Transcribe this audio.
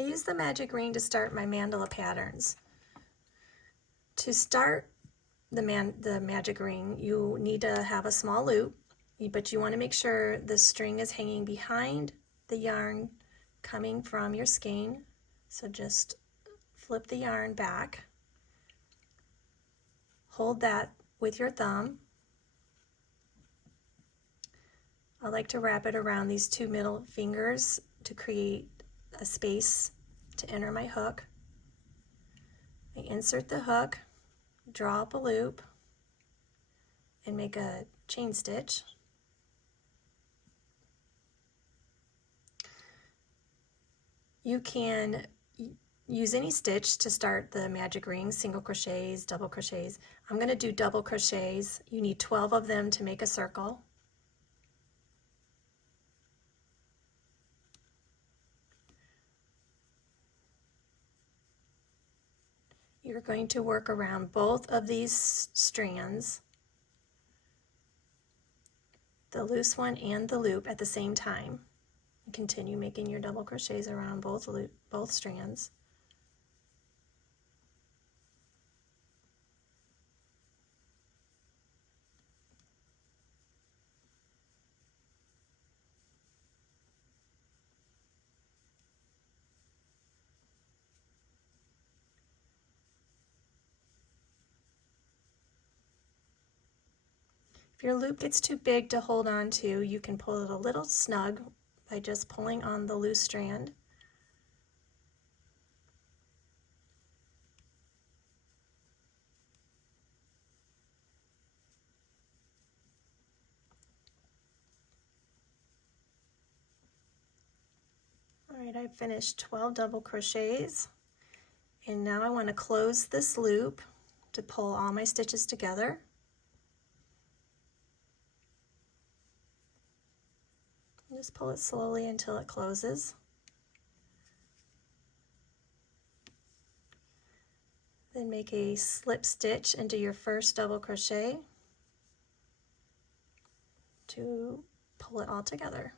I use the magic ring to start my mandala patterns. To start the magic ring, you need to have a small loop, but you want to make sure the string is hanging behind the yarn coming from your skein. So just flip the yarn back, hold that with your thumb. I like to wrap it around these two middle fingers to create a space to enter my hook. I insert the hook, draw up a loop, and make a chain stitch. You can use any stitch to start the magic ring, single crochets, double crochets. I'm going to do double crochets. You need 12 of them to make a circle. You're going to work around both of these strands, the loose one and the loop at the same time. Continue making your double crochets around both strands. If your loop gets too big to hold on to, you can pull it a little snug by just pulling on the loose strand. All right, I've finished 12 double crochets, and now I want to close this loop to pull all my stitches together. Just pull it slowly until it closes. Then make a slip stitch into your first double crochet to pull it all together.